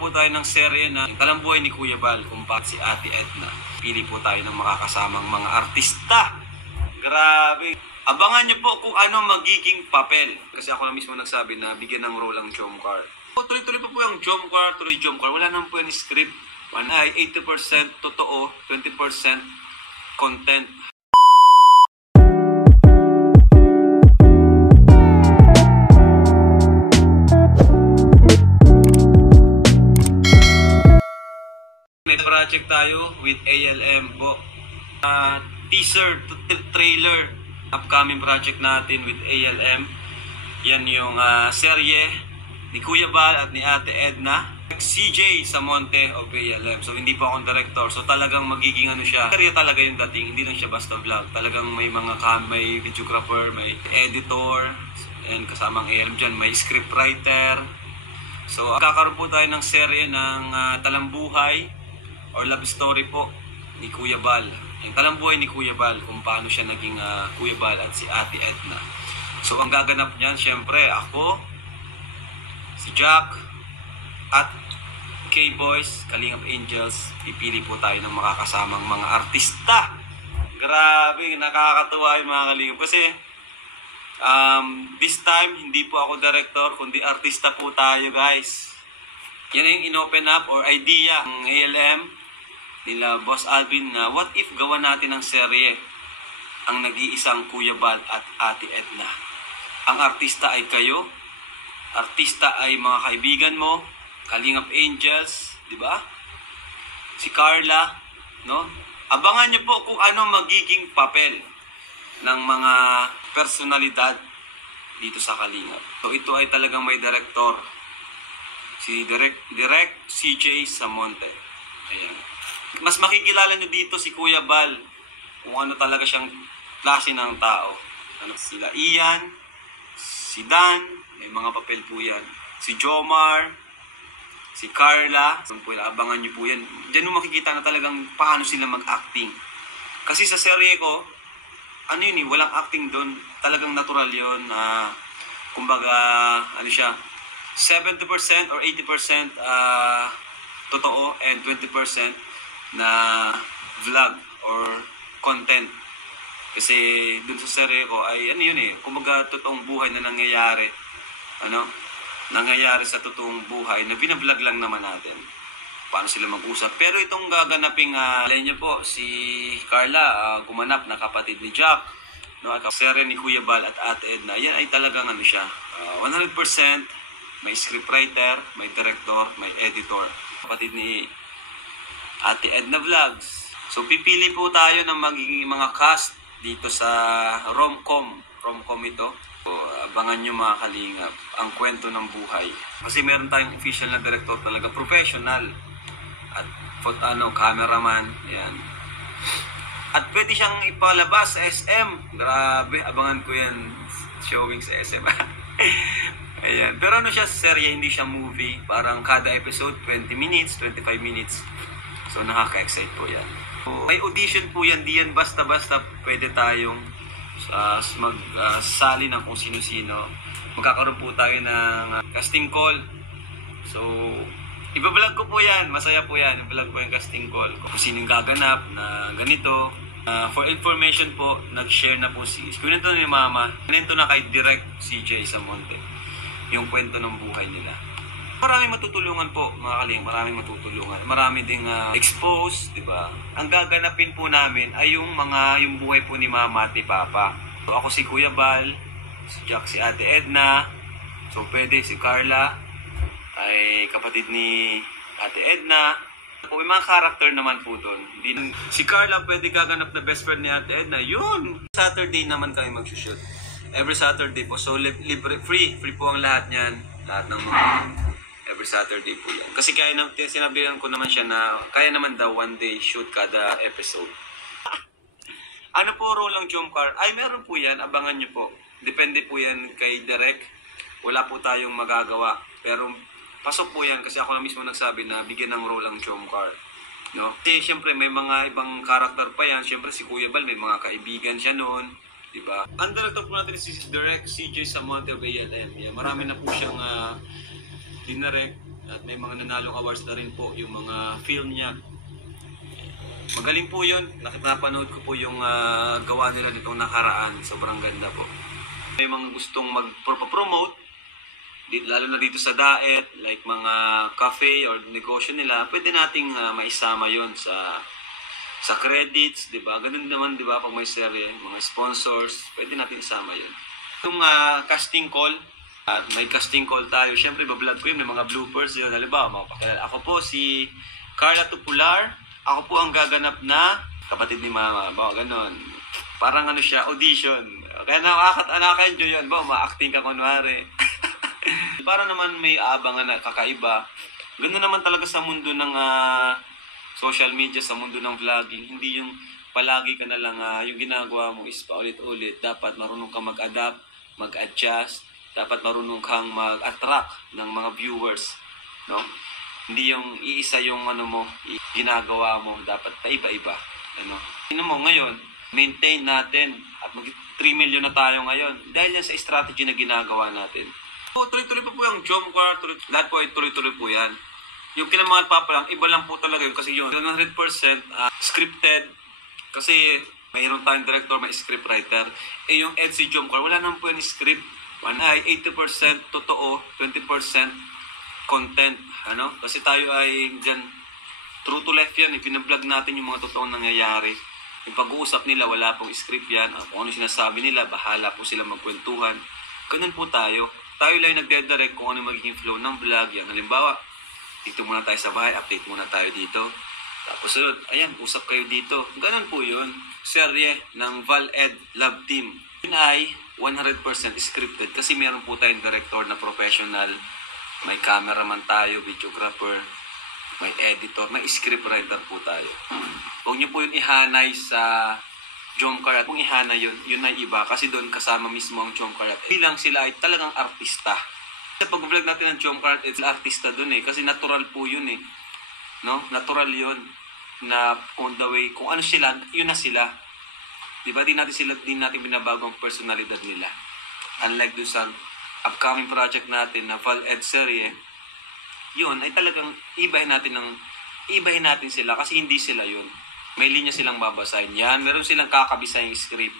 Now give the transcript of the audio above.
po tayo ng serye na Talambuhay ni Kuya Bal kung bakit si Ate Edna. Pili po tayo ng makakasamang mga artista. Grabe. Abangan niyo po kung ano magiging papel. Kasi ako na mismo nagsabi na bigyan ng role ang Jomcar. Tuloy-tuloy po yung Jomcar, Wala naman po yung script. 80% totoo, 20% content. May project tayo with ALM po. Teaser, trailer, upcoming project natin with ALM. Yan yung serye ni Kuya Bal at ni Ate Edna. CJ Samonte of ALM. So hindi po akong director. So talagang magiging ano siya. Serye talaga yung dating. Hindi lang siya basta vlog. Talagang may mga may videographer, may editor, and kasamang ALM dyan, may scriptwriter. So kakaroon po tayo ng serye ng Talambuhay or love story po ni Kuya Bal. Yung Talambuhay ni Kuya Bal, kung paano siya naging Kuya Bal at si Ate Edna. So ang gaganap niyan, syempre ako, si Jack, at K-Boys, Kalingap Angels. Pipili po tayo ng makakasamang mga artista. Grabe, nakakatuwa yung mga Kalingap. Kasi this time, hindi po ako director, kundi artista po tayo, guys. Yan yung in-open up or idea ng ALM nila Boss Alvin na what if gawa natin ng serye ang nag-iisang Kuya Bal at Ate Edna. Ang artista ay kayo, artista ay mga kaibigan mo, Kalingap Angels, di ba? Si Carla, no? Abangan niyo po kung ano magiging papel ng mga personalidad dito sa Kalingap. So ito ay talagang may director, si Direct CJ Samonte. Ayan. Mas makikilala nyo dito si Kuya Bal kung ano talaga siyang klase ng tao. Ano, sila Ian, si Dan, may mga papel po yan. Si Jomar, si Carla, abangan nyo po yan. Diyan mo makikita na talagang paano sila mag-acting. Kasi sa serye ko, ano yun walang acting doon. Talagang natural yun. Kumbaga, ano siya, 70% or 80% totoo and 20% na vlog or content. Kasi dun sa serye ko ay ano yun kumbaga totoong buhay na nangyayari. Nangyayari sa totoong buhay na binablog lang naman natin. Paano sila mag-usap. Pero itong gaganaping alay niya po, si Carla, gumanap na kapatid ni Jack. No, serye ni Kuya Bal at Ate Edna. Yan ay talagang ano siya, 100% may scriptwriter, may director, may editor. Kapatid ni Ate Edna Vlogs. So pipili po tayo ng magiging mga cast dito sa rom-com. Rom-com ito. So, abangan nyo mga Kalingap ang kwento ng buhay. Kasi meron tayong official na director talaga, professional. At cameraman. Yan. At pwede siyang ipalabas sa SM. Grabe, abangan ko yan. Showing sa SM. Ayan. Pero ano siya, serye, hindi siya movie. Parang kada episode, 20 minutes, 25 minutes. So, nakaka-excite po yan. So, may audition po yan. Di yan basta-basta pwede tayong magsali ng kung sino-sino. Magkakaroon po tayo ng casting call. So, ibablog ko po yan. Masaya po yan. Ibablog po yung casting call. Kung sinong gaganap na ganito. For information po, nag-share na po kwento ni Mama. Kwento na kay Direct CJ Samonte. Yung kwento ng buhay nila. Maraming matutulungan po, mga Kalingap. Maraming matutulungan. Marami ding expose, di ba? Ang gaganapin po namin ay yung buhay po ni Mama at ni Papa. So, ako si Kuya Bal, si Jack, si Ate Edna. So, pwede si Carla, ay kapatid ni Ate Edna. So, may mga character naman po doon. Si Carla pwede gaganap na best friend ni Ate Edna. Yun! Saturday naman kami mag-shoot. Every Saturday po. So, libre, free po ang lahat niyan. Lahat ng mga every Saturday po yan. Kasi sinabihan ko naman siya na kaya naman daw one day shoot kada episode. Ano po role ng Jomcar? Ay, meron po yan. Abangan nyo po. Depende po yan kay Direk. Wala po tayong magagawa. Pero pasok po yan kasi ako na mismo nagsabi na bigyan ng role ang Jomcar. No? Kasi syempre may mga ibang karakter pa yan. Syempre si Kuya Bal may mga kaibigan siya noon. Diba? Ang director po natin si Direct CJ Samonte of ALM. Marami na po siyang dinirect At may mga nanalong awards na rin po yung mga film niya. Magaling po yun. Napanood ko po yung gawa nila nitong nakaraan. Sobrang ganda po. May mga gustong mag-promote, lalo na dito sa diet, like mga cafe or negosyo nila, pwede nating maisama yon sa credits, di ba? Ganun naman, di ba, pag may serye, mga sponsors, pwede natin isama yon. Itong casting call, may casting call tayo. Siyempre, bablog ko yun, may mga bloopers yun. Halimbawa, mapakilala. Ako po si Carla Tupular. Ako po ang gaganap na kapatid ni Mama. Bawa, ganun. Parang ano siya, audition. Kaya nakaka-enjoy yun. Bawa, ma-acting ka kunwari. Para naman may aabangan na kakaiba. Ganun naman talaga sa mundo ng social media, sa mundo ng vlogging. Hindi yung palagi ka na lang, yung ginagawa mo is paulit-ulit. Dapat marunong kang mag-adapt, mag-adjust. Dapat marunong kang mag-attract ng mga viewers. No? Hindi yung iisa yung ginagawa mo. Dapat paiba-iba. Ano? Tingnan mo ngayon, maintain natin at mag-3 million na tayo ngayon dahil yan sa strategy na ginagawa natin. Tuloy-tuloy po yung jump car, lahat po ay tuloy-tuloy po yan. Yung kinamangat pa lang, iba lang po talaga yun kasi yun 100% scripted kasi mayroon tayong director, may script writer. Yung EDC jump car, wala naman po yung script. Ay 80% totoo, 20% content. Ano? Kasi tayo ay dyan, true to life yan. Pinablog natin yung mga totoong nangyayari. Yung pag-uusap nila, wala pong script yan. Kung ano sinasabi nila, bahala po sila magkwentuhan. Ganun po tayo. Tayo lang nagdedirect kung ano magiging flow ng vlog yan. Halimbawa, dito muna tayo sa bahay, update muna tayo dito. Tapos sunod, ayan, usap kayo dito. Ganun po yun. Serye ng ValEd Love Team. Yun ay 100% scripted kasi meron po tayong director na professional. May cameraman tayo, videographer, may editor, may scriptwriter po tayo. Huwag niyo po yun ihanay sa Jomcar. Kung ihanay yun, yun ay iba. Kasi doon kasama mismo ang Jomcar. Bilang sila ay talagang artista. Sa pag-vlog natin ng Jomcar, it's artista doon eh. Kasi natural po yun eh. No? Natural yun. Na on the way, kung ano sila, yun na sila. Diba? Di natin binabago ang personalidad nila. Unlike doon sa upcoming project natin na ValEd serye, yun ay talagang ibahin natin sila kasi hindi sila yun. May linya silang babasahin yan. Meron silang kakabisa yung script.